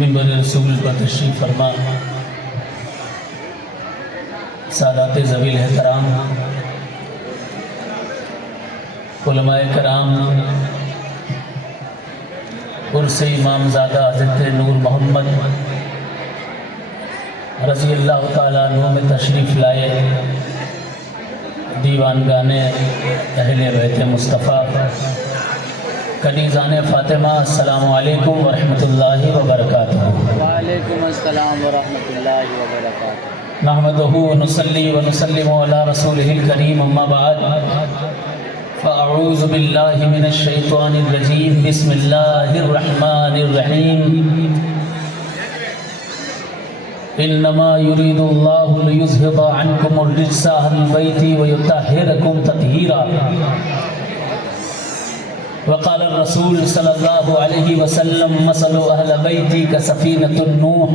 منبر رسول پر تشریف فرما سادات ذوی احترام علماء کرام عرس امام زادہ حضرت نور محمد رضی اللہ تعالیٰ عنہ میں تشریف لائے دیوان گانے اہل بیت مصطفیٰ کنیزان فاطمہ، السلام علیکم ورحمۃ اللہ وبرکاتہ۔ وعلیکم السلام ورحمۃ اللہ وبرکاتہ۔ نحمدہ ونصلی ونسلم علی رسولہ الکریم، اما بعد فاعوذ باللہ من الشیطان الرجیم، بسم اللہ الرحمن الرحیم۔ انما یرید اللہ لیذہب عنکم الرجس اہل البیت ویطہرکم تطہیرا۔ وقال الرسول صلی اللہ علیہ وسلم مثل اہل بیتی کسفینۃ النوح،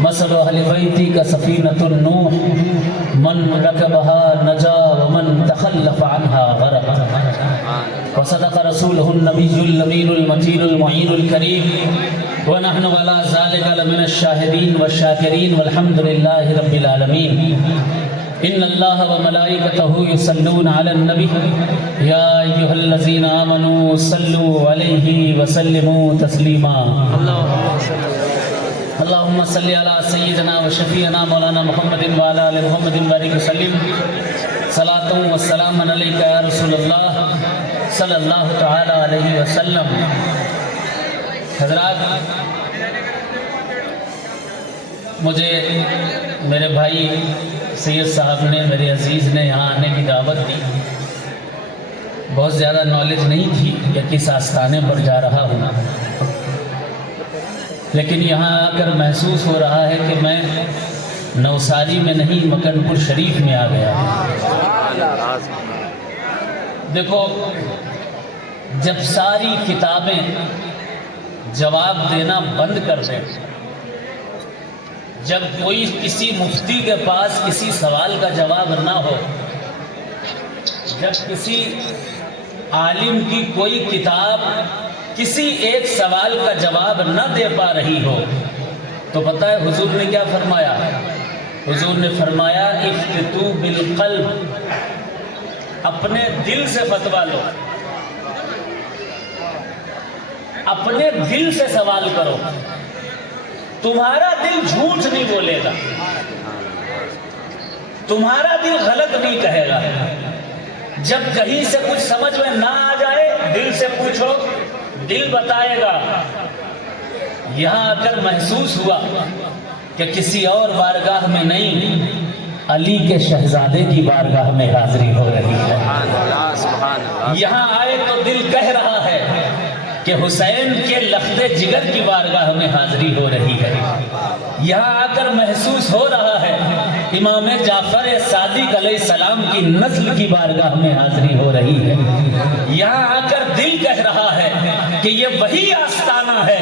مثل اہل بیتی کسفینۃ النوح، من رکبها نجا ومن تخلف عنها غرق۔ وصدق رسولہ النبی الامین المتین المعین الکریم، ونحن على ذلك لمن الشاہدین والشاکرین والحمد للہ رب العالمین۔ ان اللہ وملائکتہ یصلون علی النبی یا ایھا الذین آمنوا صلوا علیہ وسلموا تسلیما۔ اللہم صلی علی سیدنا وشفیعنا مولانا محمد وعلی آل محمد وبارک وسلم۔ صلاۃ و سلام علیک یا رسول اللہ صلی اللہ تعالی علیہ وسلم۔ حضرات، مجھے میرے بھائی سید صاحب نے، میرے عزیز نے یہاں آنے کی دعوت دی۔ بہت زیادہ نالج نہیں تھی کہ کس آستانے پر جا رہا ہوں، لیکن یہاں آ کر محسوس ہو رہا ہے کہ میں نوساری میں نہیں مکن پور شریف میں آ گیا۔ دیکھو، جب ساری کتابیں جواب دینا بند کر دیں، جب کوئی کسی مفتی کے پاس کسی سوال کا جواب نہ ہو، جب کسی عالم کی کوئی کتاب کسی ایک سوال کا جواب نہ دے پا رہی ہو، تو پتہ ہے حضور نے کیا فرمایا؟ حضور نے فرمایا افتتو بالقلب، اپنے دل سے فتویٰ لو، اپنے دل سے سوال کرو، تمہارا دل جھوٹ نہیں بولے گا، تمہارا دل غلط نہیں کہے گا۔ جب کہیں سے کچھ سمجھ میں نہ آ جائے، دل سے پوچھو، دل بتائے گا۔ یہاں آ کر محسوس ہوا کہ کسی اور بارگاہ میں نہیں، علی کے شہزادے کی بارگاہ میں حاضری ہو رہی ہے۔ یہاں آئے تو دل کہہ رہا ہے کہ حسین کے لخت جگر کی بارگاہ میں حاضری ہو رہی ہے۔ یہاں آ کر محسوس ہو رہا ہے امام جعفر صادق علیہ السلام کی نسل کی بارگاہ میں حاضری ہو رہی ہے۔ یہاں آ کر دل کہہ رہا ہے کہ یہ وہی آستانہ ہے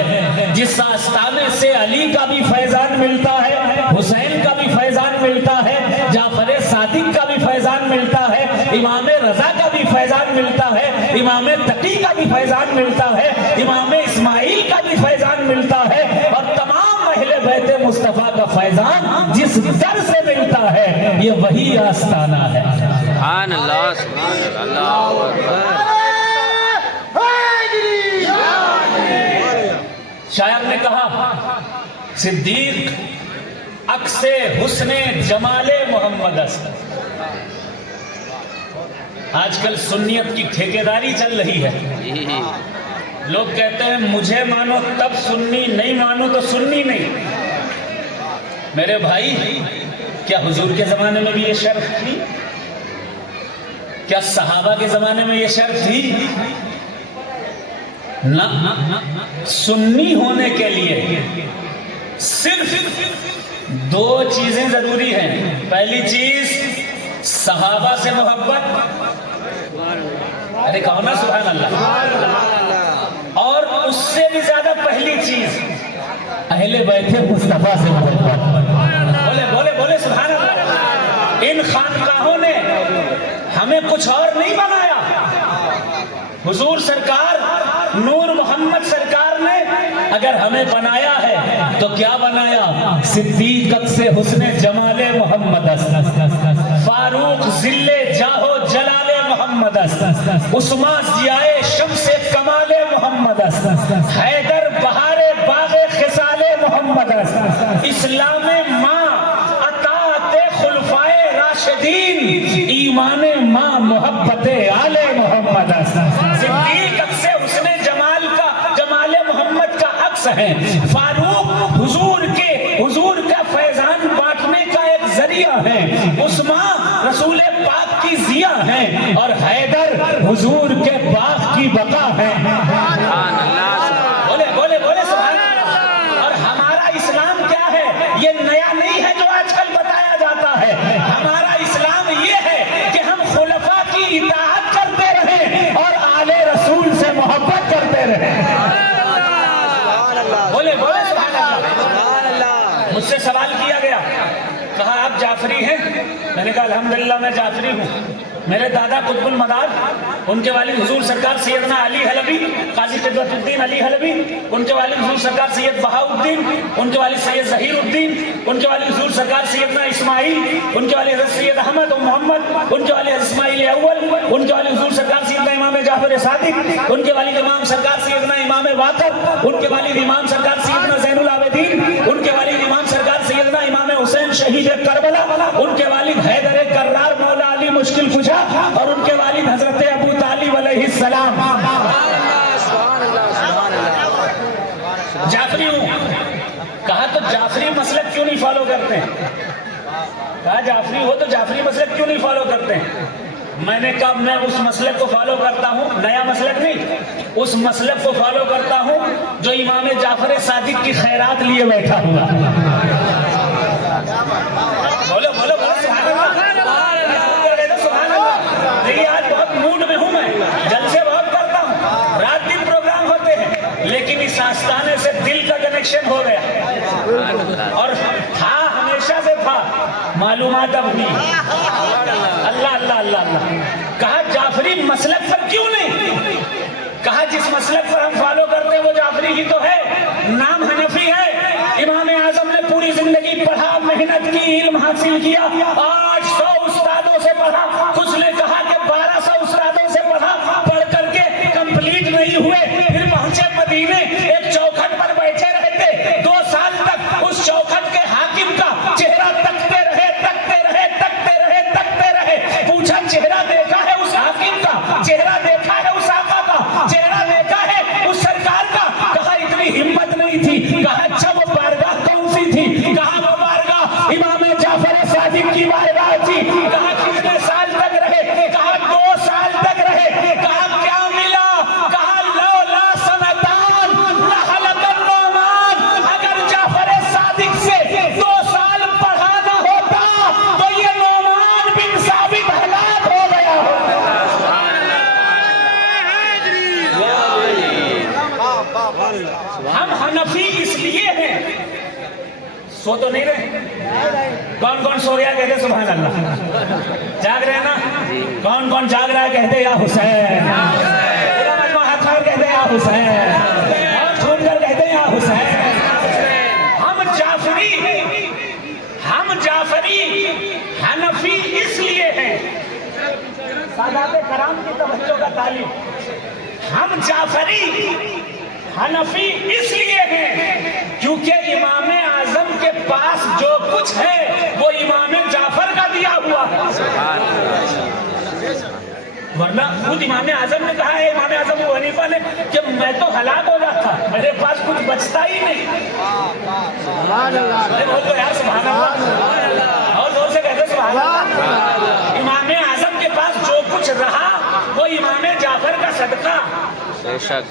جس آستانے سے علی کا بھی فیضان ملتا ہے، حسین کا بھی فیضان ملتا ہے، جعفر صادق کا بھی فیضان ملتا ہے، امام رضا کا بھی فیضان ملتا ہے، امام تقی کا بھی فیضان ملتا ہے، امام اسماعیل کا بھی فیضان ملتا ہے، اور تمام اہل بیت مصطفیٰ کا فیضان جس در سے ملتا ہے، یہ وہی آستانہ ہے۔ سبحان اللہ، سبحان اللہ اکبر۔ شاعر نے کہا صدیق عکس حسن جمال محمد است۔ آج کل سنیت کی ٹھیکیداری چل رہی ہے۔ لوگ کہتے ہیں مجھے مانو تب سنی، نہیں مانو تو سنی نہیں۔ میرے بھائی، کیا حضور کے زمانے میں بھی یہ شرط تھی؟ کیا صحابہ کے زمانے میں یہ شرط تھی؟ نہ، سنی ہونے کے لیے صرف دو چیزیں ضروری ہیں۔ پہلی چیز صحابہ سے محبت، ارے کہو نا سبحان اللہ، اور اس سے بھی زیادہ پہلی چیز اہل بیت مصطفیٰ سے محبت۔ بولے بولے بولے سبحان اللہ۔ ان خانقاہوں نے ہمیں کچھ اور نہیں بنایا، حضور سرکار نور محمد سرکار نے اگر ہمیں بنایا ہے تو کیا بنایا؟ صدیق سے حسن جمال محمد است، فاروق ذل جاہو جلال محمد است، عثمان ضیائے شمس کمال محمد است، حیدر بہار باغ خصال محمد است، اسلام ماں اطاعت خلفائے راشدین، ایمان ماں محبت آل محمد است۔ صدیق سے حسن جمال محمد کا عکس ہے، فاروق حضور کا فیضان بانٹنے کا ایک ذریعہ ہے، عثمان رسول پاک کی ضیاء ہے، اور حیدر حضور کے باغ کی بقا ہے۔ بولے بولے بولے سبحان اللہ۔ اور ہمارا اسلام کیا ہے؟ یہ نیا نہیں ہے جو آج کل بتایا جاتا ہے، ہمارا اسلام یہ ہے کہ ہم خلفاء کی اطاعت کرتے رہیں اور آل رسول سے محبت کرتے رہیں۔ بولے بولے سبحان اللہ۔ مجھ سے سوال کیا گیا، کہا آپ جعفری ہیں؟ میں نے کہا الحمدللہ میں جعفری ہوں۔ میرے دادا قطب المدار، ان کے والد حضور سرکار سیدنا علی حلبی، قاضی قدوت الدین علی حلبی، ان کے والد حضور سرکار سید بہاء الدین، ان کے والد سید ظہیر الدین، ان کے والد حضور سرکار سیدنا اسماعیل، ان کے والد حضرت سید احمد و محمد، ان کے والد حضرت اسماعیل اول، ان کے والد حضور سرکار سیدنا امام جعفر صادق، ان کے والد امام سرکار سیدنا امام واقف، ان کے والد امام سرکار سیدنا زین العابدین، ان کے والد امام سرکار سیدنا امام حسین شہید کربلا، ان کے والد حیدر کرار مولا علی مشکل کشا، اور ان کے والد حضرت ابو طالب علیہ السلام۔ جعفری ہوں۔ کہا تو جعفری مسلک کیوں نہیں فالو کرتے ہیں؟ کہا جعفری ہو تو جعفری مسلک کیوں نہیں فالو کرتے ہیں؟ میں نے کہا میں اس مسلک کو فالو کرتا ہوں، نیا مسلک نہیں، اس مسلک کو فالو کرتا ہوں جو امام جعفر صادق کی خیرات لیے بیٹھا ہوا۔ بولو بولو بولو سبحان اللہ، سبحان اللہ۔ دیکھیے آج بہت موڈ میں ہوں، میں جلسے بہت کرتا ہوں، رات دن پروگرام ہوتے ہیں، لیکن اس آستانے سے دل کا کنیکشن ہو گیا، اور تھا ہمیشہ سے تھا، معلومات اب ہوئی۔ اللہ اللہ اللہ اللہ۔ کہا جعفری مسلک پر کیوں نہیں؟ کہا جس مسلک پر ہم فالو کرتے ہیں وہ جعفری ہی تو ہے، نام حنفی ہے، امام اعظم نے پوری زندگی پڑھا، محنت کی، علم حاصل کیا، 800 استادوں سے پڑھا، کچھ نے کہا کہ 1200 استادوں سے پڑھا، پڑھ کر کے کمپلیٹ نہیں ہوئے، پھر پہنچے مدینے، ایک چوکھٹ پر بیٹھے رہتے، 2 سال تک اس چوکھٹ کے حاکم کا چہرہ تکتے رہے، تکتے رہے، تکتے رہے، تکتے رہے، پوچھا چہرہ دیکھا ہے اس حاکم کا؟ چہرہ دیکھا ہے اس آقا کا؟ چہرہ دیکھا ہے اس سرکار کا؟ کہا اتنی ہمت نہیں تھی۔ کہا اچھا وہ بارگاہ کون سی تھی؟ کہا وہ بارگاہ امام جعفر صادق کی بارگاہ تھی۔ کہا کتنے سال تک رہے؟ کہا 2 سال تک رہے۔ کہا کیا ملا؟ کہا لولا سنتان لحلق النعمان، اگر جعفر صادق سے 2 سال پڑھانا ہوتا تو یہ نعمان بن ثابت ہلاک ہو گیا ہوتا۔ ہم حنفی اس لیے ہیں، سو تو نہیں رہے؟ کون کون سو رہا کہتے سبحان اللہ؟ جاگ رہے نا؟ کون کون جاگ رہا ہے کہتے یا حسین؟ پورا مجموعہ ہاتھ کھڑا کہتے یا حسین، اور چھوڑ کر کہتے یا حسین۔ ہم جعفری حنفی اس لیے ہیں، سادات کرام کی توجہ کا تعلیم، ہم جعفری حنفی اس لیے ہیں کیونکہ امام اعظم کے پاس جو کچھ ہے وہ امام جعفر کا دیا ہوا ہے، ورنہ خود امام اعظم نے کہا ہے، امام اعظم ابو حنیفہ نے، کہ میں تو ہلاک ہو جاتا، میرے پاس کچھ بچتا ہی نہیں۔ سبحان اللہ، بول دو یار سبحان اللہ، اور زور سے کہتے سبحان اللہ۔ امام اعظم کے پاس جو کچھ رہا وہ امام جعفر کا صدقہ۔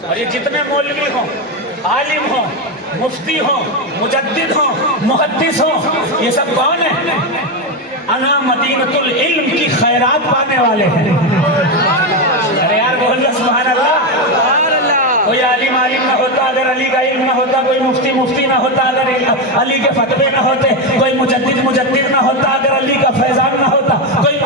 اور یہ جتنے مولوی ہوں، عالم ہوں، مفتی ہوں، مجدد ہوں، محدث ہوں، یہ سب کون ہیں؟ انا مدینۃ العلم کی خیرات پانے والے ہیں۔ ارے یار بول رہا سبحان اللہ۔ کوئی عالم نہ ہوتا اگر علی کا علم نہ ہوتا، کوئی مفتی نہ ہوتا اگر علی کے فتوے نہ ہوتے، کوئی مجدد نہ ہوتا اگر علی کا فیضان نہ ہوتا، کوئی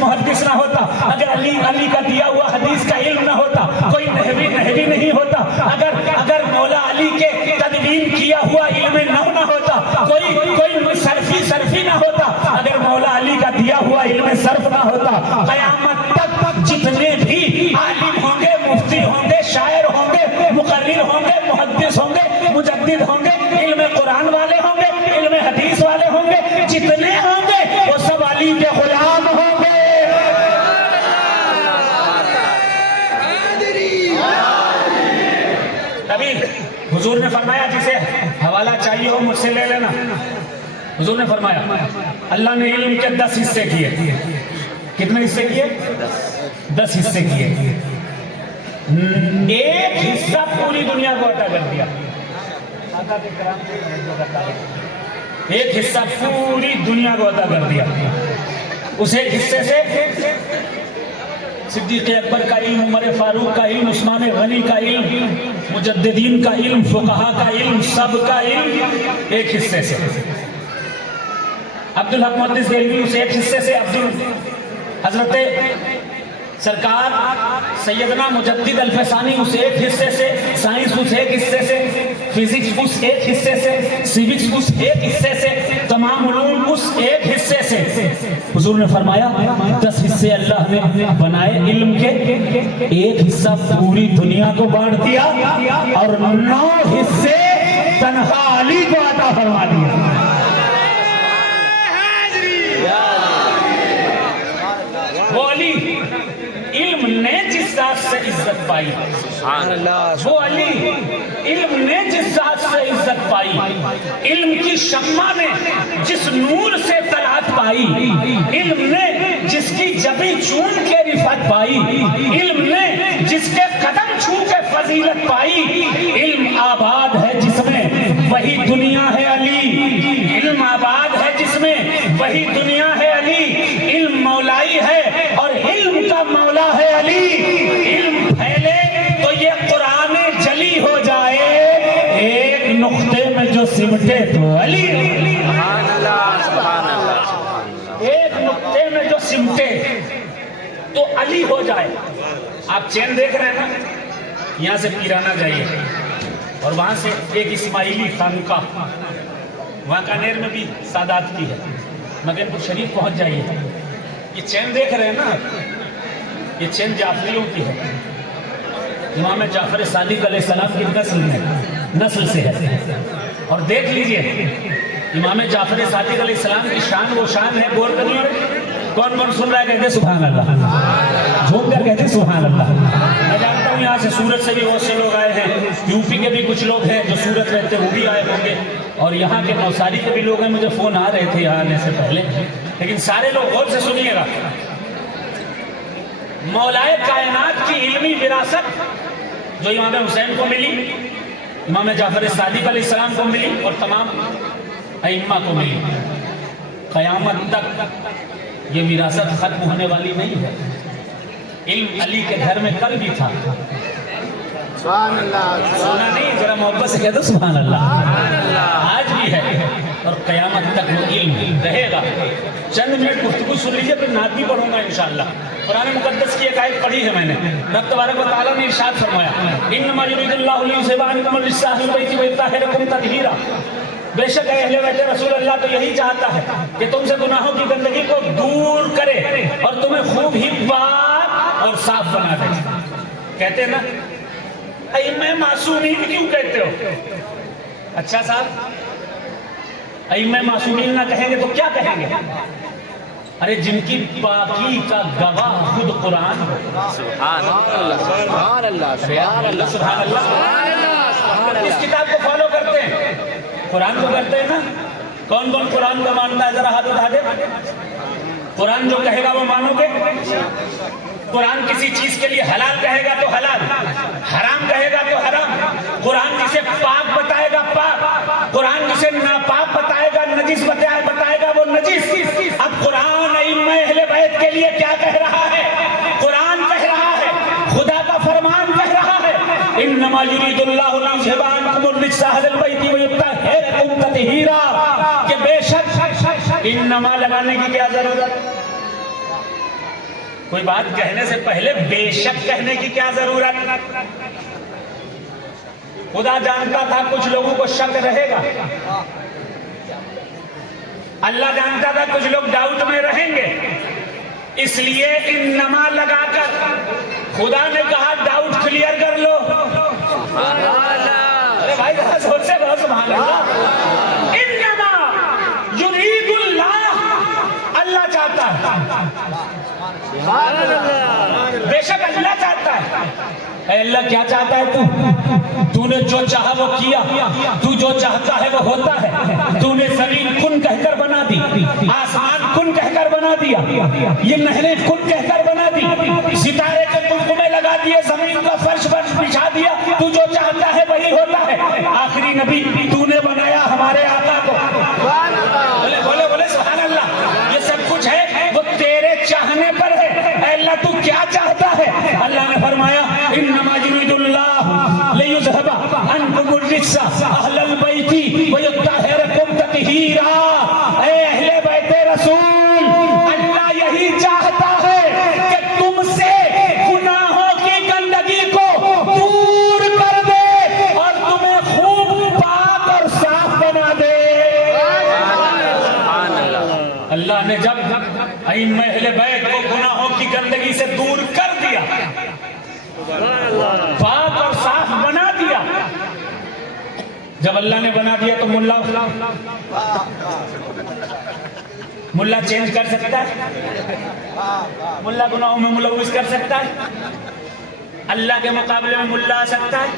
محدث نہ ہوتا اگر علی کا دیا ہوا حدیث کا علم نہ ہوتا، کوئی نحوی نہیں ہوتا اگر مولا علی علی کے تدوین کیا ہوا علم نو نہ ہوتا، کوئی صرفی نہ ہوتا، اگر مولا علی کا دیا ہوا علم صرف نہ ہوتا، قیامت تک جتنے بھی عالم ہوں گے، مفتی ہوں گے، شاعر ہوں گے، مقرر ہوں گے، محدث ہوں گے، مجدد ہوں گے، علم قرآن والے ہوں گے، علم حدیث والے ہوں گے، جتنے ہوں گے وہ سب علی کے غلام ہوں گے۔ ابھی حضور نے فرمایا جسے حوالہ چاہیے ہو مجھ سے لے لینا۔ حضور نے فرمایا اللہ نے علم کے 10 حصے کیے۔ کتنے حصے کیے؟ 10 حصے کیے۔ ایک حصہ پوری دنیا کو عطا کر دیا۔ ایک حصہ پوری دنیا کو عطا کر دیا۔ اس ایک حصے سے صدیق اکبر کا علم، عمر فاروق کا علم، عثمان غنی کا علم، مجددین کا علم، فقہا کا علم، سب کا علم ایک حصے سے۔ عبدالحق محدث دہلوی اس ایک حصے سے، حضرت سرکار سیدنا مجدد الفسانی اس ایک حصے سے، سائنس اس ایک حصے سے، فزکس اس ایک حصے سے، سیوکس اس ایک حصے سے، تمام علوم اس ایک حصے سے۔ حضور نے فرمایا 10 حصے اللہ نے بنائے علم کے، ایک حصہ پوری دنیا کو بانٹ دیا اور 9 حصے تنہا علی کو عطا فرما دیا۔ وہ علی علم نے جس ذات سے عزت پائی، وہ علی علم نے جس ذات سے عزت پائی، علم کی شمع نے جس نور سے طلعت پائی، علم نے جس کی جبیں چوم کے رفعت پائی، علم نے جس کے قدم چھو کے فضیلت پائی، علم آباد ہے جس میں وہی دنیا ہے علی، علم آباد ہے جس میں وہی دنیا ہے علی، علم مولائی ہے اور علم کا مولا ہے علی، علم پھیلے تو یہ قرآن جلی ہو جائے، ایک نقطے میں جو سمٹے تو علی، ایک نقطے میں جو سمٹے تو علی ہو جائے۔ آپ چین دیکھ رہے ہیں نا، یہاں سے پیرانا جائیے اور وہاں سے ایک اسماعیلی خانقاہ، وہاں کانیر میں بھی سادات کی ہے، مگر پور شریف پہنچ جائیے، یہ چین دیکھ رہے ہیں نا، یہ چین جعفریوں کی ہے، امام جعفر صادق علیہ السلام کی نسل سے ہے، اور دیکھ لیجئے امام جعفر صادق علیہ السلام کی شان وہ شان ہے، غور کریے کون کون سن رہا ہے، کہتے سبحان اللہ، جھوم کر کہتے سبحان اللہ۔ میں جانتا ہوں یہاں سے سورت سے بھی بہت سے لوگ آئے ہیں، یوپی کے بھی کچھ لوگ ہیں جو سورت رہتے وہ بھی آئے ہوں گے، اور یہاں کے نوساری کے بھی لوگ ہیں، مجھے فون آ رہے تھے یہاں آنے سے پہلے، لیکن سارے لوگ غور سے سنیے گا۔ مولائے کائنات کی علمی وراثت جو امام حسین کو ملی، امام جعفر صادق علیہ السلام کو ملی اور تمام ائمہ کو ملی، قیامت تک یہ وراثت ختم ہونے والی نہیں ہے۔ علم علی کے گھر میں کل بھی تھا، سبحان اللہ، سونا نہیں، ذرا محبت سے کہہ دو سبحان اللہ، آج بھی ہے اور قیامت تک وہ علم رہے گا۔ چند منٹ گفتگو سن لیجیے پھر نعت بھی پڑھوں گا انشاءاللہ۔ قرآن مقدس کی ایک آیت پڑھی ہے میں نے، رب تبارک و تعالیٰ نے ارشاد فرمایا انما یرید اللہ لیذھب عنکم الرجس اہل البیت ویطہرکم تطہیرا، بے شک اہل بیت رسول اللہ تو یہی چاہتا ہے کہ تم سے گناہوں کی گندگی کو دور کرے اور تمہیں خوب ہی پاک اور صاف بنا دے۔ کہتے ہیں نا ائمہ معصومین کیوں کہتے ہو؟ اچھا صاحب، ائمہ معصومین نہ کہیں گے تو کیا کہیں گے؟ ارے جن کی پاکی کا گواہ خود قرآن ہو، سبحان اللہ، سبحان اللہ، سبحان اللہ، سبحان اللہ، اس کتاب کو فالو کرتے ہیں، قرآن کو کرتے ہیں نا۔ کون کون قرآن کو مانتا ہے؟ ذرا ہاتھ اٹھا دے۔ قرآن جو کہے گا وہ مانو گے؟ قرآن کسی چیز کے لیے حلال کہے گا تو حلال، حرام کہے گا تو حرام، قرآن جسے پاک بتائے گا پاک، قرآن جسے ناپاک بتائے گا، نجس بتائے گا وہ نجس۔ اب قرآن ائمہ اہل بیت کے لیے کیا کہہ رہا ہے؟ قرآن کہہ رہا ہے، خدا کا فرمان کہہ رہا ہے انما یرید اللہ لیذھب عنکم الرجس اہل البیت ویطہرکم تطہیرا، کہ بے شک انما لگانے کی کیا ضرورت؟ کوئی بات کہنے سے پہلے بے شک کہنے کی کیا ضرورت؟ خدا جانتا تھا کچھ لوگوں کو شک رہے گا، اللہ جانتا تھا کچھ لوگ ڈاؤٹ میں رہیں گے، اس لیے انما لگا کر خدا نے کہا ڈاؤٹ کلیئر کر لو۔ ارے بھائی ذرا زور سے بہت سبحان اللہ۔ انما یرید اللہ، اللہ چاہتا ہے، بے شک اللہ چاہتا ہے۔ اے اللہ کیا چاہتا ہے تو نے جو چاہا وہ کیا، تو جو چاہتا ہے وہ ہوتا ہے۔ تو نے زمین کن کہہ کر بنا دی، آسمان کن کہہ کر بنا دیا، یہ نہریں کن کہہ کر بنا دی، ستارے کے تلقمے لگا دیے، زمین کا فرش بچھا دیا، تو جو چاہتا ہے وہی ہوتا ہے۔ آخری نبی تو نے بنایا ہمارے آقا کو، بولے بولے سبحان اللہ۔ یہ سب کچھ ہے وہ تیرے چاہنے پر ہے۔ اے اللہ تو کیا چاہتا ہے؟ اللہ نے فرمایا انما یرید اللہ لیذھب عنکم الرجس اہل البیت ویطہرکم تطہیرا۔ اے اہل بیت رسول، اللہ یہی چاہتا ہے کہ تم سے گناہوں کی گندگی کو دور کر دے اور تمہیں خوب پاک اور صاف بنا دے۔ اللہ نے جب ائمہ اہل بیت کو گناہوں کی گندگی سے دور کر دیا، پاک اور صاف بنا دیا، جب اللہ نے بنا دیا تو ملا چینج کر سکتا ہے؟ ملا گناہوں میں ملوث کر سکتا ہے؟ اللہ کے مقابلے میں ملا آ سکتا ہے؟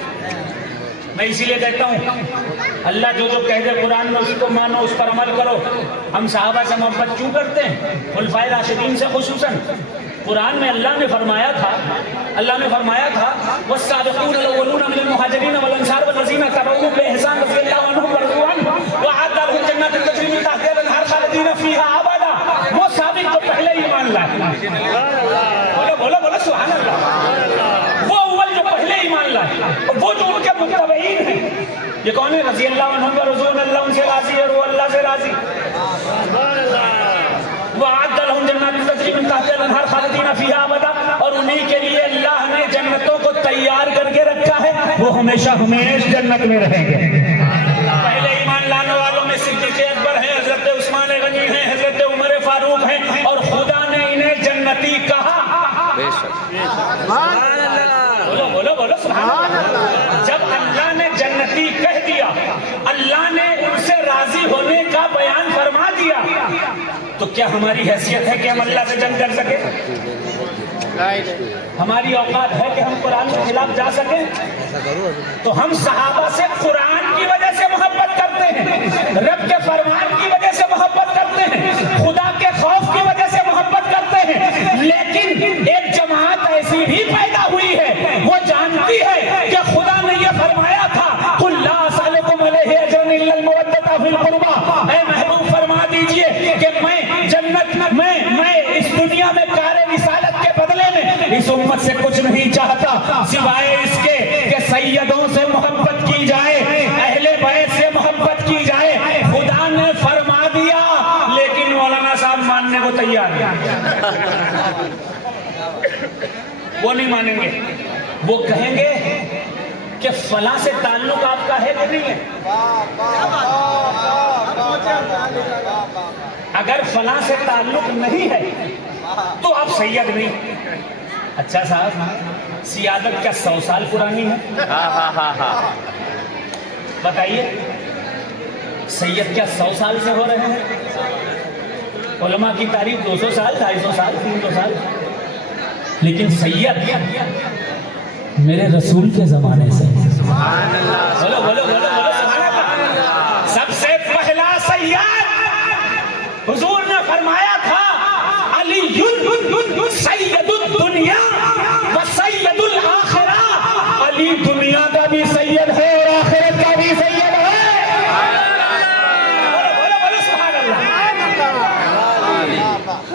میں اسی لیے کہتا ہوں اللہ جو کہہ دے قرآن میں اس کو مانو، اس پر عمل کرو۔ ہم صحابہ سے محبت کیوں کرتے ہیں؟ خلفائے راشدین سے خصوصاً۔ قرآن میں اللہ نے فرمایا تھا والسابقون الاولون من المہاجرین والانصار والذین اتبعوهم بإحسان رضی اللہ عنہم ورضوا عنہ وأعد لهم جنات تجری من تحتها الانہار خالدین فیہا ابدا۔ وہ سابق جو پہلے ایمان لائے، بولو سبحان اللہ، وہ اول جو پہلے ایمان لائے، وہ جو ان کے متبعین ہیں، یہ کون ہے؟ رضی اللہ عنہم ورضوا عنہ، اللہ ان سے راضی ہے، وہ اللہ سے راضی۔ وَأَعَدَّ لَهُمْ جَنَّاتٍ تَجْرِي مِن تَحْتِهَا الْأَنْهَارُ خَالِدِينَ فِيهَا أَبَدًا، اور انہی کے لیے اللہ نے جنتوں کو تیار کر کے رکھا ہے، وہ ہمیشہ جنت میں رہیں گے۔ پہلے ایمان لانے والوں میں صدیق اکبر ہیں، حضرت عثمان غنی ہیں، حضرت عمر فاروق ہیں، اور خدا نے انہیں جنتی کہا۔ بولو سبحان اللہ۔ جب اللہ نے جنتی کہہ دیا، اللہ نے ان سے راضی ہونے کا بیان فرما دیا، تو کیا ہماری حیثیت ہے کہ ہم اللہ سے جنگ کر سکیں؟ ہماری اوقات ہے کہ ہم قرآن کے خلاف جا سکیں؟ تو ہم صحابہ سے قرآن کی وجہ سے محبت کرتے ہیں، رب کے فرمان کی وجہ سے محبت کرتے ہیں، خدا کے خوف کی وجہ سے محبت کرتے ہیں، لیکن ایک جماعت ایسی بھی پیدا ہوئی ہے، وہ جانتی ہے کہ خدا نے یہ فرمایا تھا قُلْ لَا أَسْأَلُكُمْ عَلَيْهِ أَجْرًا إِلَّا الْمَوَدَّةَ فِي الْقُرْبَى۔ اے محبوب فرما دیجئے کہ میں جنت میں اس دنیا میں کار رسالت کے بدلے میں اس امت سے کچھ نہیں چاہتا سوائے اس کے کہ سیدوں سے محبت کی جائے، اہل بیت سے محبت کی جائے۔ خدا نے فرما دیا، لیکن مولانا صاحب ماننے کو تیار ہیں، وہ نہیں مانیں گے، وہ کہیں گے کہ فلاں سے تعلق آپ کا ہے کہ نہیں ہے؟ اگر فلاں سے تعلق نہیں ہے تو آپ سید نہیں۔ اچھا صاحب، سیادت کیا 100 سال پرانی ہے؟ بتائیے، سید کیا 100 سال سے ہو رہے ہیں؟ علماء کی تعریف 200 سال، 250 سال، 300 سال، لیکن سید میرے رسول کے زمانے سے۔ بولو سب سے پہلا سید حضور نے فرمایا تھا علی سید الدنیا و سید الآخرہ۔ علی دنیا کا بھی سید ہے اور آخرت کا بھی سید ہے۔ بولو سبحان اللہ۔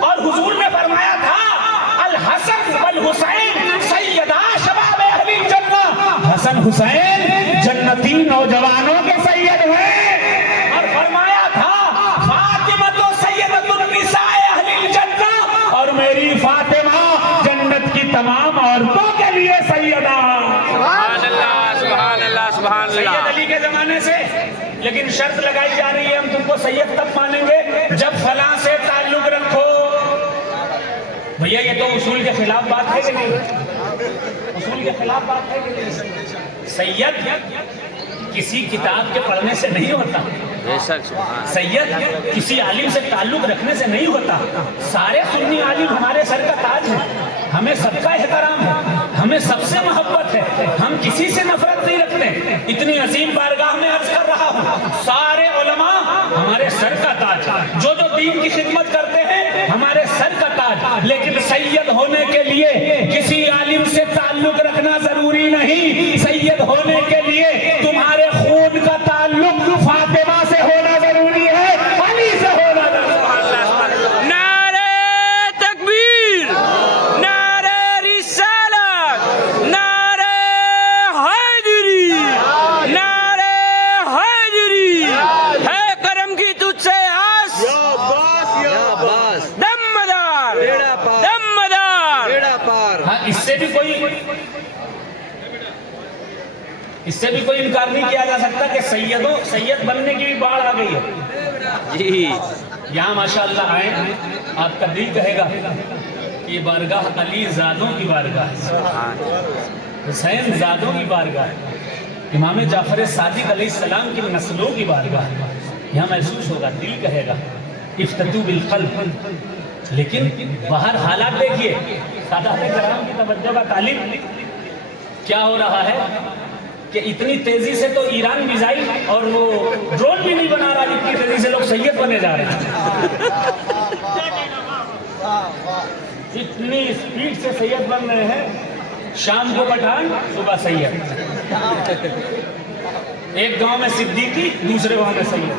اور حضور نے فرمایا تھا الحسن والحسین سیدا شباب اہل الجنہ۔ حسن حسین جنتی نوجوانوں کے سید ہیں۔ اور فرمایا تھا فاطمہ تو سیدۃ النساء اہل الجنہ، اور میری فاطمہ جنت کی تمام عورتوں کے لیے سیدہ۔ سبحان اللہ، سبحان اللہ، سبحان سید اللہ علی کے زمانے سے، لیکن شرط لگائی جا رہی ہے ہم تم کو سید تب مانیں گے جب فلاں سے تعلق رکھو۔ بھیا یہ تو اصول کے خلاف بات ہے کہ نہیں؟ اصول کے خلاف بات ہے کہ نہیں؟ سید کسی کتاب کے پڑھنے سے نہیں ہوتا، بے شک سبحان سید کسی عالم سے تعلق رکھنے سے نہیں ہوتا۔ سارے سنی عالم ہمارے سر کا تاج ہے، ہمیں سب کا احترام ہے، ہمیں سب سے محبت ہے، ہم کسی سے نفرت نہیں رکھتے۔ اتنی عظیم بارگاہ میں عرض کر رہا ہوں، سارے علماء ہمارے سر کا تاج، جو جو دین کی خدمت کرتے ہیں ہمارے سر کا تاج، لیکن سید ہونے کے لیے کسی عالم سے تعلق رکھنا ضروری نہیں۔ سید ہونے کے لیے تمہارے خون کا تعلق فاطمہ سے ہونا ضروری ہے، علی سے ہونا ضروری ہے۔ نعرہ تکبیر، نعرہ رسالت، نعرہ حیدری، نعرہ حیدری، ہے کرم کی تجھ سے آس، دمدار دمدار۔ ہاں اس سے بھی کوئی انکار نہیں کیا جا سکتا کہ سید بننے کی بھی باڑھ آ گئی ہے۔ جی یہاں ماشاءاللہ آئے، آپ کا دل کہے گا کہ یہ بارگاہ علی زادوں کی بارگاہ ہے، حسین زادوں کی بارگاہ ہے، امام جعفر صادق علیہ السلام کی نسلوں کی بارگاہ ہے۔ یہاں محسوس ہوگا، دل کہے گا افتتو بالقلب، لیکن باہر حالات دیکھیے، سادات کرام کی توجہ کا طالب کیا ہو رہا ہے کہ اتنی تیزی سے تو ایران میزائل اور وہ ڈرون بھی نہیں بنا رہا، اتنی تیزی سے لوگ سید بنے جا رہے ہیں، اتنی اسپیڈ سے سید بن رہے ہیں، شام کو پٹھان صبح سید، ایک گاؤں میں صدیقی دوسرے گاؤں میں سید،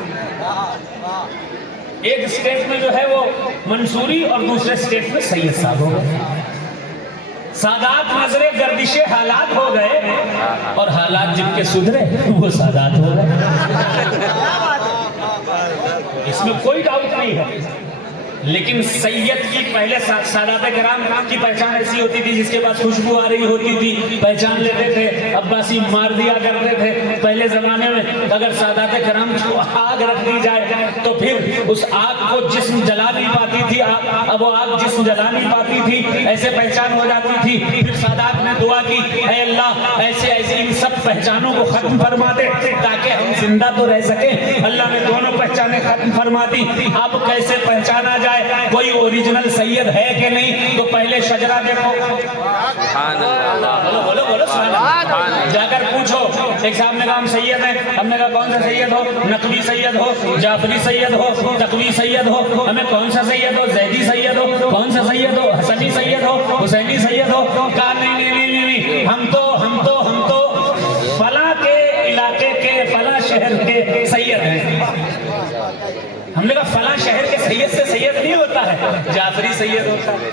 ایک اسٹیٹ میں جو ہے وہ منصوری اور دوسرے اسٹیٹ میں سید صاحب ہو گئے۔ سادات نظر گردش حالات ہو گئے، اور حالات جن کے سدھرے وہ سادات ہو گئے، اس میں کوئی ڈاؤٹ نہیں ہے۔ لیکن سید کی پہلے سادات کرام کی پہچان ایسی ہوتی تھی جس کے بعد خوشبو آ رہی ہوتی تھی، پہچان لیتے تھے، عباسی مار دیا کرتے تھے۔ پہلے زمانے میں اگر سادات کرام کو آگ رکھ دی جائے تو پھر اس آگ کو جسم جلا نہیں پاتی تھی، اب وہ آگ جسم جلا نہیں پاتی تھی، ایسے پہچان ہو جاتی تھی۔ پھر سادات نے دعا کی، اے اللہ ایسے ان سب پہچانوں کو ختم فرما دے تاکہ ہم زندہ تو رہ سکیں۔ اللہ نے دونوں پہچانیں ختم فرما دی۔ اب کیسے پہچانا جائے کوئی اوریجنل سید ہے کہ نہیں؟ تو پہلے شجرہ دیکھو، بولو بولو سبحان اللہ، جا کر پوچھو۔ ایک صاحب نے کہا ہم سید ہیں، ہم نے کہا کون سا سید ہو؟ نقوی سید ہو، جعفری سید ہو، تقوی سید ہو، ہمیں کون سا سید ہو؟ زیدی سید ہو، کون سا سید ہو؟ حسنی سید ہو، حسینی سید ہو؟ کہا نہیں، ہم تو فلاں کے علاقے کے فلاں شہر کے سید ہیں۔ ہم نے کہا فلاں شہر کے سید سے سید نہیں ہوتا ہے، جعفری سید ہوتا ہے،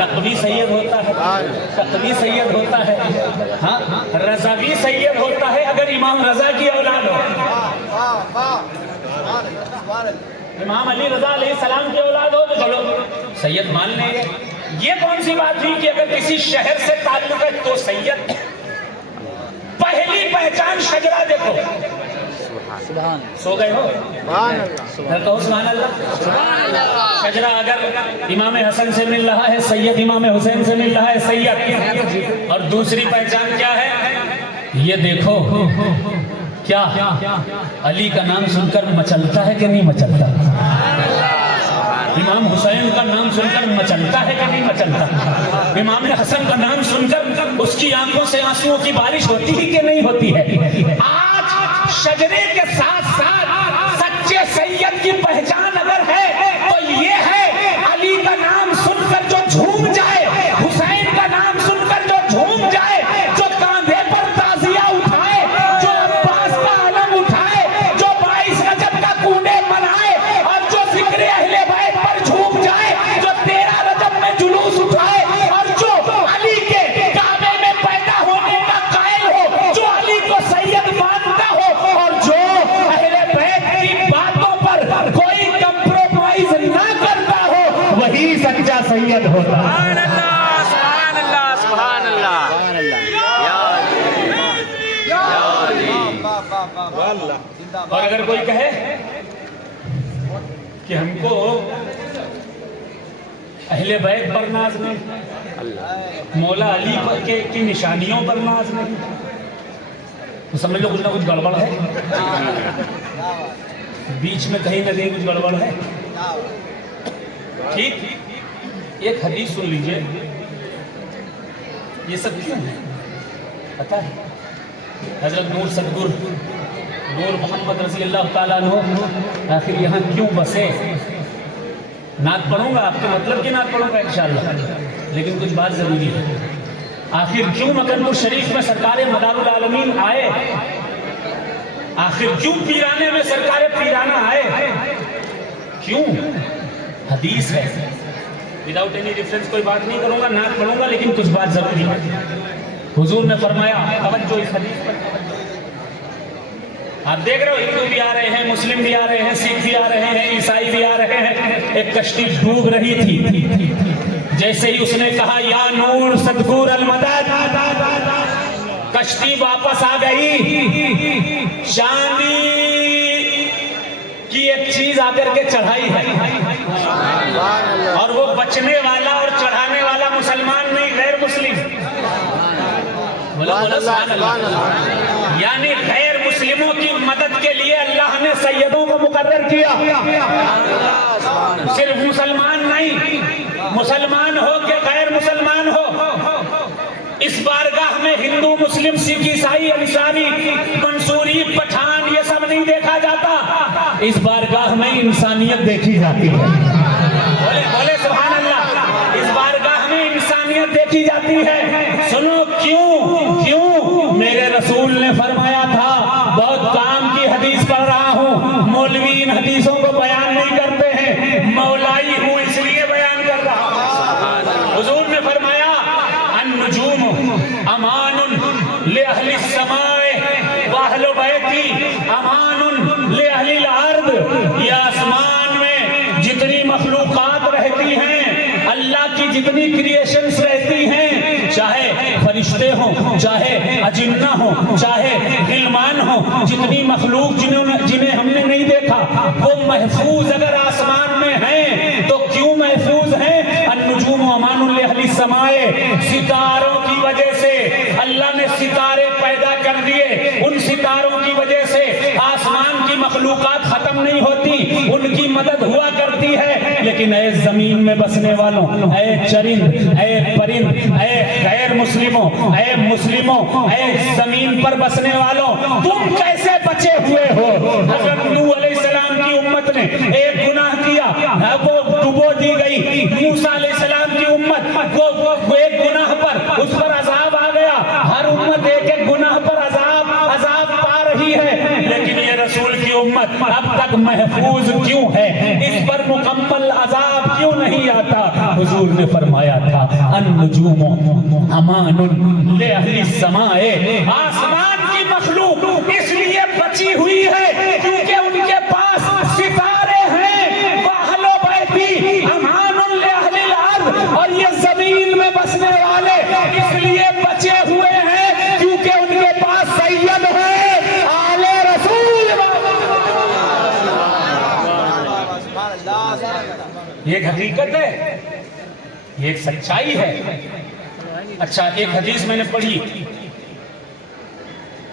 نقوی سید ہوتا ہے، تقوی سید ہوتا ہے، ہاں رضوی سید ہوتا ہے اگر امام رضا کی اولاد ہو، امام علی رضا علیہ السلام کی اولاد ہو تو چلو سید مان لیں گے۔ یہ کون سی بات ہوئی کہ اگر کسی شہر سے تعلق ہے تو سید؟ پہلی پہچان شجرہ دیکھو، سو گئے ہو؟ کہو سبحان اللہ۔ شجرہ اگر امام حسن سے مل رہا ہے سید، امام حسین سے مل رہا ہے سید، اور دوسری پہچان کیا ہے؟ یہ دیکھو کیا علی کا نام سن کر مچلتا ہے کہ نہیں مچلتا؟ امام حسین کا نام سن کر مچلتا ہے کہ نہیں مچلتا؟ امام حسن کا نام سن کر اس کی آنکھوں سے آنسوؤں کی بارش ہوتی ہی کہ نہیں ہوتی ہے؟ آج شجرے کے ساتھ ساتھ سچے سید کی پہچان اگر ہے تو یہ ہے علی کا نام سن کر جو جھوم جائے، حسین کا نام سن کر جو جھوم جائے، جو کاندھے پر تعزیہ اٹھائے، جو عباس کا علم اٹھائے، جو 22 رجب کا کونے منائے، اور جو ذکر اہل بیت پر جھوم جائے، جو 13 رجب میں جلوس اٹھائے، اور جو علی کے کعبے میں پیدا ہونے کا قائل ہو، جو علی کو سید مانتا ہو، اور جو اہل بیت کی باتوں پر کوئی کمپرومائز نہ کرتا ہو، وہی سچا سید ہوتا ہے۔ سبحان اللہ، سبحان اللہ، سبحان اللہ۔ اور اگر کوئی کہے کہ ہم کو اہل بیت پر ناز نہیں، مولا علی پر کی نشانیوں پر ناز نہیں، تو سمجھ لو کچھ نہ کچھ گڑبڑ ہے، بیچ میں کہیں نہ کہیں کچھ گڑبڑ ہے۔ ٹھیک، ایک حدیث سن لیجئے، یہ سب کیوں ہے پتہ ہے؟ حضرت نور صدگر نور محمد رضی اللہ تعالیٰ عنہ آخر یہاں کیوں بسے؟ نعت پڑھوں گا، آپ کے مطلب کی نعت پڑھوں گا انشاءاللہ، لیکن کچھ بات ضروری ہے۔ آخر کیوں مکرمہ شریف میں سرکار مدار العالمین آئے؟ آخر کیوں پیرانے میں سرکار پیرانہ آئے؟ کیوں؟ حدیث ہے، وداؤٹ اینی ریفرنس کوئی بات نہیں کروں گا، نعت پڑھوں گا، لیکن کچھ بات ضروری ہے۔ حضور نے فرمایا، توجہ اس حدیث پر، آپ دیکھ رہے ہو ہندو بھی آ رہے ہیں، مسلم بھی آ رہے ہیں، سکھ بھی آ رہے ہیں، عیسائی بھی آ رہے ہیں۔ ایک کشتی ڈوب رہی تھی، جیسے ہی اس نے کہا یا نور صدگر المدد، کشتی واپس آ گئی۔ چاندی کی ایک چیز آ کر کے چڑھائی ہے، اور وہ بچنے والا اور چڑھانے والا مسلمان نہیں، غیر مسلم۔ بولو سبحان اللہ۔ یعنی غیر مسلموں کی مدد کے لیے اللہ نے سیدوں کو مقرر کیا، صرف مسلمان نہیں، مسلمان ہو کہ غیر مسلمان ہو، اس بارگاہ میں ہندو، مسلم، سکھ، عیسائی، انصاری، منصوری، پٹھان یہ سب نہیں دیکھا جاتا، اس بارگاہ میں انسانیت دیکھی جاتی ہے۔ بولے سبحان اللہ، اس بارگاہ میں انسانیت دیکھی جاتی ہے۔ سنو کیوں؟ میرے رسول نے فرمایا تھا، بہت کام کی حدیث پڑھ رہا ہوں، مولوی ان حدیثوں کو بیان نہیں کرتے ہیں، مولائی ہوں اس لیے بیان کر رہا ہوں۔ حضور نے فرمایا النجوم امان لأہل السماء واہل بیتی امان لأہل الارض۔ یہ آسمان میں جتنی مخلوقات رہتی ہیں، اللہ کی جتنی کریشنز رہتی ہیں، چاہے فرشتے ہوں، چاہے اجنہ ہوں، چاہے غلمان ہوں، جتنی مخلوق جنہیں ہم نے نہیں دیکھا، وہ محفوظ اگر آسمان میں ہیں تو کیوں محفوظ ہیں؟ النجوم امان لأہل السماء، ستاروں کی وجہ سے اللہ نے ستارے پیدا کر دیے، ان ستاروں کی وجہ سے آسمان کی مخلوقات ختم نہیں ہوتی، ان کی مدد ہوا کرتی ہے۔ لیکن اے زمین میں بسنے والوں، اے چرند، اے پرند، اے غیر مسلموں، اے مسلموں، اے زمین پر بسنے والوں، تم کیسے بچے ہوئے ہو؟ حضرت نوح علیہ السلام کی امت نے ایک گناہ کیا، وہ ڈبو دی گئی۔ موسیٰ علیہ السلام کی امت وہ ایک گناہ پر اس پر عذاب آ گیا۔ ہر امت ایک ایک گناہ پر عذاب پا رہی ہے، لیکن یہ رسول کی امت اب تک محفوظ کیوں ہے؟ اس پر مکمل عذاب کیوں نہیں آتا؟ حضور نے فرمایا تھا النجوم امان لأہل السماء، آسمان کی مخلوق اس لیے بچی ہوئی ہے کیونکہ ان کے پاس ستارے ہیں، واہل بیتی امان لأہل الارض، اور یہ زمین میں بسنے والے اس لیے بچے ہوئے ہیں کیونکہ ان کے پاس سید ہے، آل رسول۔ یہ ایک حقیقت ہے، یہ ایک سچائی ہے۔ اچھا، ایک حدیث میں نے پڑھی،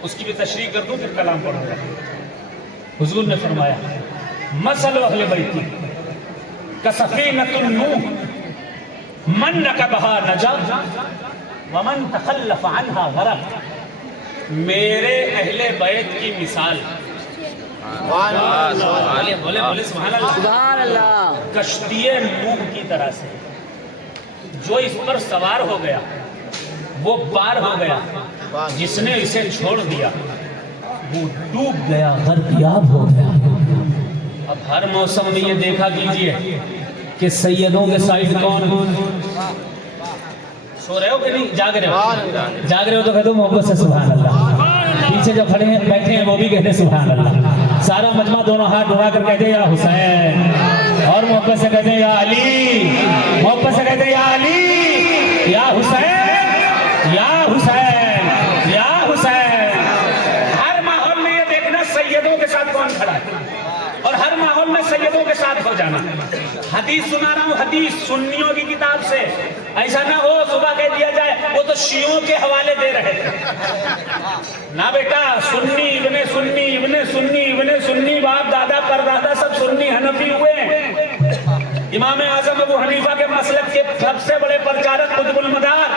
اس کی بھی تشریح کر دوں پھر کلام پڑھوں گا۔ حضور نے فرمایا مثل اہل بیتی کسفینۃ نوح من رکبها نجا ومن تخلف عنها غرق۔ میرے اہل بیت کی مثال، بولے سبحان اللہ، کشتی نوح کی طرح سے، جو اس پر سوار ہو گیا وہ پار ہو گیا، جس نے اسے چھوڑ دیا وہ ڈوب گیا، غرقیاب ہو گیا۔ اب ہر موسم میں یہ دیکھا کیجئے کہ سیدوں کے سائڈ کون؟ سو رہے ہو کہ نہیں؟ جاگ رہے ہو؟ جاگ رہے ہو تو کہہ دو محبت سے سبحان اللہ۔ پیچھے جو کھڑے ہیں بیٹھے ہیں وہ بھی کہتے سبحان اللہ۔ سارا مجمع دونوں ہاتھ اٹھا کر کہتے یا حسین، اور محبت سے کہتے یا علی، محبت سے کہتے یا علی، یا حسین، یا حسین، یا حسین۔ ہر ماحول میں یہ دیکھنا سیدوں کے ساتھ کون کھڑا ہے، اور ہر ماحول میں سیدوں کے ساتھ ہو جانا۔ حدیث سنا رہا ہوں، حدیث سنیوں کی کتاب سے، ایسا نہ ہو صبح کہہ دیا جائے وہ تو شیعوں کے حوالے دے رہے تھے۔ نہ بیٹا، سنی ابن سنی ابن سنی ابن سنی، باپ دادا پر دادا سب سنی حنفی ہوئے ہیں۔ امام اعظم ابو حنیفہ کے مسلک کے سب سے بڑے پرچارک قطب المدار،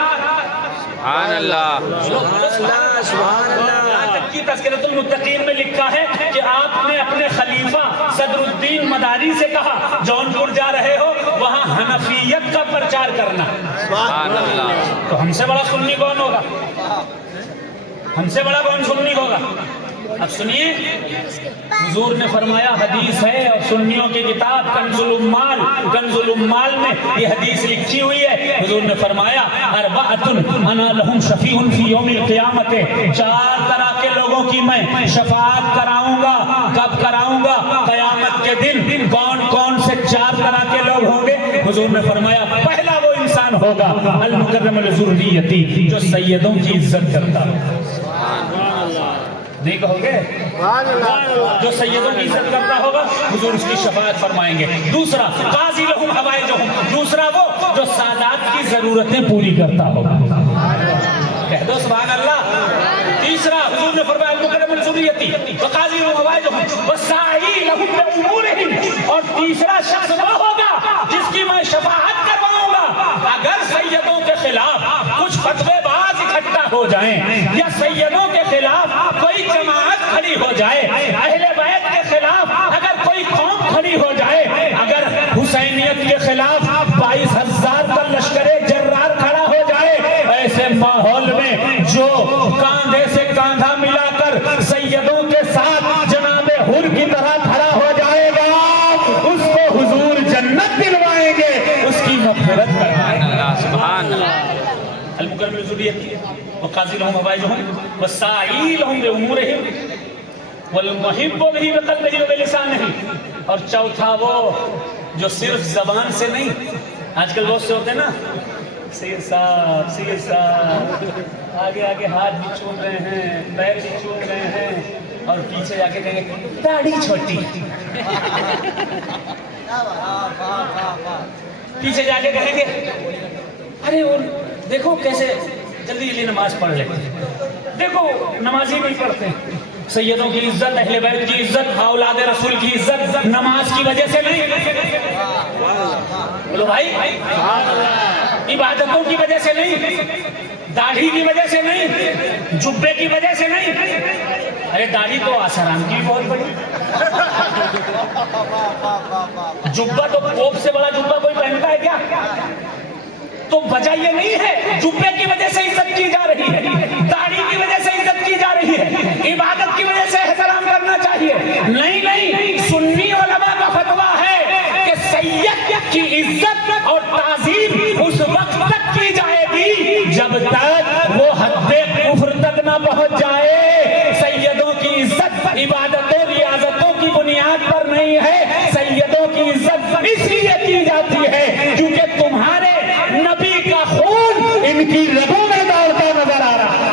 سبحان اللہ، یہاں تک کہ تذکرۃ المتقین میں لکھا ہے کہ آپ نے اپنے خلیفہ صدر الدین مداری سے کہا جونپور جا رہے ہو وہاں حنفیت کا پرچار کرنا۔ سبحان اللہ، تو ہم سے بڑا سنی کون ہوگا؟ ہم سے بڑا کون سنی ہوگا؟ اب سنیے، حضور نے فرمایا، حدیث ہے اور سنیوں کی کتاب کنز الامال میں یہ حدیث لکھی ہوئی ہے۔ حضور نے فرمایا اربعۃ انا لہم شفیع فی یوم القیامت، 4 طرح کے لوگوں کی میں شفاعت کراؤں گا۔ کب کراؤں گا؟ قیامت کے دن۔ کون کون سے 4 طرح کے لوگ ہوں گے؟ حضور نے فرمایا پہلا وہ انسان ہوگا المکرم لذریتی، جو سیدوں کی عزت کرتا ہے۔ نہیں کہو گے؟ جو سیدوں کی عزت کرتا ہوگا حضور اس کی شفاعت فرمائیں گے۔ دوسرا قاضی لہم حوائجہم، دوسرا وہ جو سادات کی ضرورتیں پوری کرتا ہوگا۔ کہہ دو سبحان اللہ۔ تیسرا حضور نے فرمایا المکرم لذریتی وقاضی لہم حوائجہم والساعی لہم بامورہم، اور تیسرا شخص وہ ہوگا جس کی میں شفاعت کرواؤں گا اگر سیدوں کے خلاف کچھ فتوے باز اکٹھا ہو جائیں، یا سیدوں کے خلاف کوئی جماعت کھڑی ہو جائے، اہل بیت کے خلاف اگر کوئی قوم کھڑی ہو جائے، اگر حسینیت کے خلاف 22,000 کا لشکر جرار کھڑا ہو جائے، ایسے ماحول میں جو کاندھے سے کاندھا ملا کر سیدوں کے ساتھ جناب حر کی طرح کھڑا ہو جائے گا، اس کو حضور جنت دلوائیں گے، اس کی مغفرت کروائیں گے۔ سبحان اللہ، المکرم لذریتی وقاضی لہم حوائجہم والساعی لہم بامورہم والمحب بہ بقلبہ وبلسانہ، اور چوتھا وہ جو صرف زبان سے نہیں، آج کل بہت سے ہوتے ہیں نا سید صاحب، آگے آگے ہاتھ بھی چوم رہے ہیں، پیر بھی چوم رہے ہیں، اور پیچھے جا کے کہیں گے داڑھی چھوٹی، پیچھے جا کے کہیں گے ارے وہ دیکھو کیسے جلدی جلدی نماز پڑھ لیتے ہیں، دیکھو نمازی نہیں پڑھتے۔ سیدوں کی عزت، اہل بیت کی عزت، اولاد رسول کی عزت نماز کی وجہ سے نہیں، بولو بھائی، عبادتوں کی وجہ سے نہیں، داڑھی کی وجہ سے نہیں، جبے کی وجہ سے نہیں۔ ارے داڑھی تو آسرام کی بہت بڑی، جبہ تو پوپ سے بڑا جبہ کوئی پہنتا ہے کیا؟ تو وجہ یہ نہیں ہے جبے کی وجہ سے عزت کی جا رہی ہے، داڑھی کی وجہ سے عزت کی جا رہی ہے، عبادت کی وجہ سے احترام کرنا چاہیے، نہیں، سنی علماء کا فتویٰ ہے کہ سید کی عزت اور تعظیم اس وقت تک کی جائے گی جب تک وہ حد کفر تک نہ پہنچ جائے۔ سیدوں کی عزت عبادتوں ریاضتوں کی بنیاد پر نہیں ہے، سیدوں کی عزت اس لیے کی جاتی ہے کیونکہ تمہارے نبی کا خون ان کی رگوں میں دوڑتا نظر آ رہا ہے۔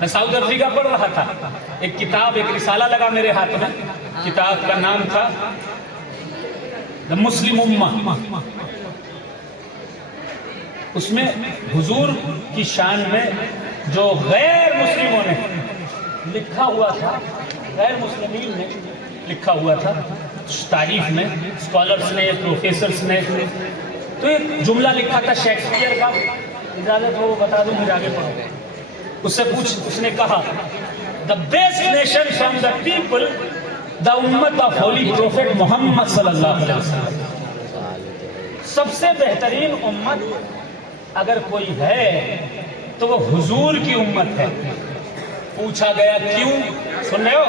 میں ساؤتھ افریقہ پڑھ رہا تھا، ایک کتاب، ایک رسالہ لگا میرے ہاتھ میں، کتاب کا نام تھا دا مسلم امہ۔ اس میں حضور کی شان میں جو غیر مسلموں نے لکھا ہوا تھا، غیر مسلمین نے لکھا ہوا تھا تعریف میں، اسکالرز نے، پروفیسرز نے، تو ایک جملہ لکھا تھا شیکسپیئر کا، اجازت ہو بتا دوں مجھے آگے پڑھو۔ اس سے پوچھ، اس نے کہا the best nation from the people, the امت of holy prophet محمد صلی اللہ علیہ وسلم، سب سے بہترین امت اگر کوئی ہے تو وہ حضور کی امت ہے۔ پوچھا گیا کیوں؟ سن رہے ہو؟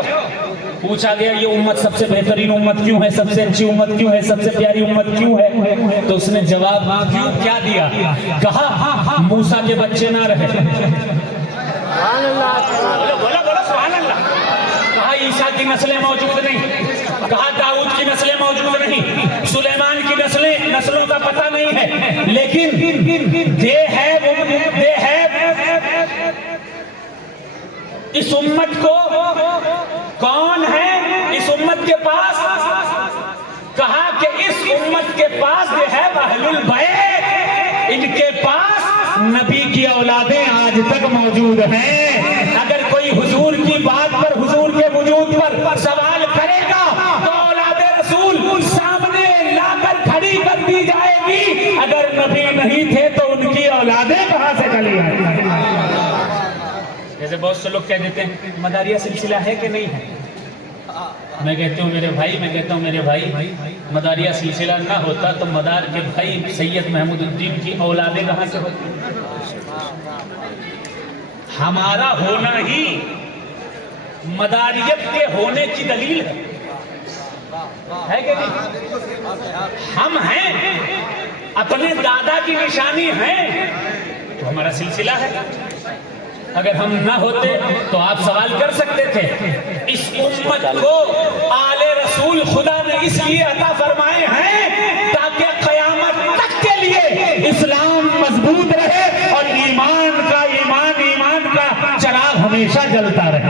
پوچھا گیا یہ امت سب سے بہترین امت کیوں ہے، سب سے اچھی امت کیوں ہے، سب سے پیاری امت کیوں ہے؟ تو اس نے جواب کیا دیا؟ کہا موسیٰ کے بچے نہ رہے، بولا سبحان اللہ، کہا عیسیٰ کی نسلیں موجود نہیں، کہا داؤد کی نسلیں موجود نہیں، سلیمان کی نسلوں کا پتہ نہیں ہے، لیکن اس امت کو کون ہے اس امت کے پاس؟ کہا کہ اس امت کے پاس جو ہے اہل البیت، ان کے پاس نبی کی اولادیں آج تک موجود ہیں۔ اگر کوئی حضور کی بات پر، حضور کے وجود پر سوال کرے گا تو اولاد رسول سامنے لا کر کھڑی کر دی جائے گی۔ اگر نبی نہیں تھے تو ان کی اولادیں کہاں سے چلی آئی؟ جیسے بہت سے لوگ کہہ دیتے ہیں مداریہ سلسلہ ہے کہ نہیں ہے؟ میں کہتا ہوں میرے بھائی مداریہ سلسلہ نہ ہوتا تو مدار کے بھائی سید محمود الدین کی اولادیں کہاں سے ہوتی؟ ہمارا ہونا ہی مداریت کے ہونے کی دلیل ہے کہ نہیں؟ ہم ہیں، اپنے دادا کی نشانی ہیں تو ہمارا سلسلہ ہے۔ اگر ہم نہ ہوتے تو آپ سوال کر سکتے تھے۔ اس امت کو آل رسول خدا نے اس لیے عطا فرمائے ہیں تاکہ قیامت تک کے لیے اسلام مضبوط رہے اور ایمان کا چراغ ہمیشہ جلتا رہے۔